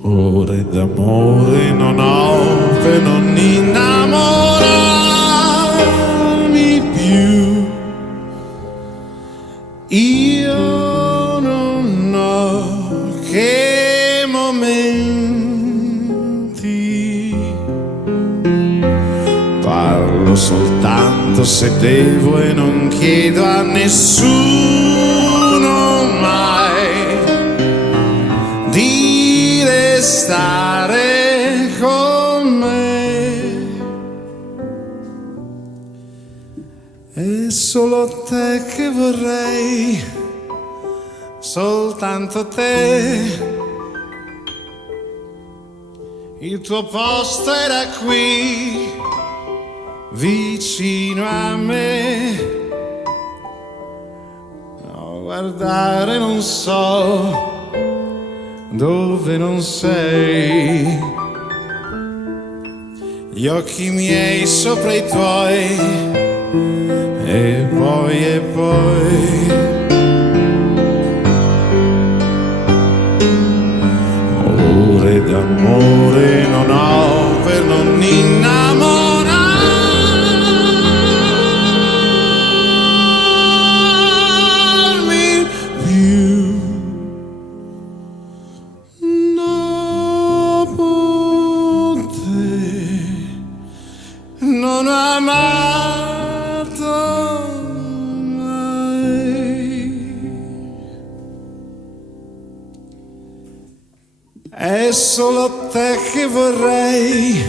Ore d'amore non ho per non innamorarmi più. Io non ho che momenti, parlo soltanto se devo e non chiedo a nessuno mai di restare con me. È solo te che vorrei, soltanto te. Il tuo posto era qui, vicino a me. No, guardare non so dove non sei. Gli occhi miei sopra i tuoi, e poi ore d'amore non ho per non innamorarmi più. Dopo te non ho amato mai. È solo te che vorrei,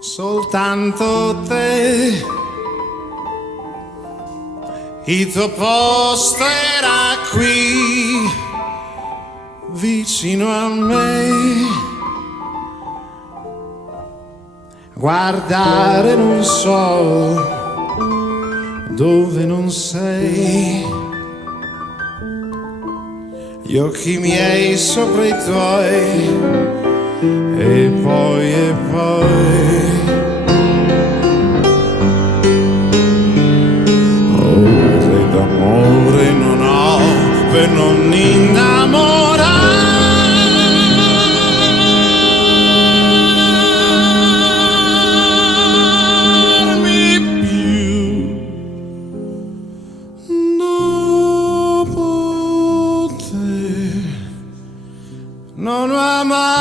soltanto te. il tuo posto era qui, vicino a me. Guardare non so dove non sei, gli occhi miei sopra i tuoi, e poi ore d'amore non ho per non innamorarmi più. Dopo te non ho amato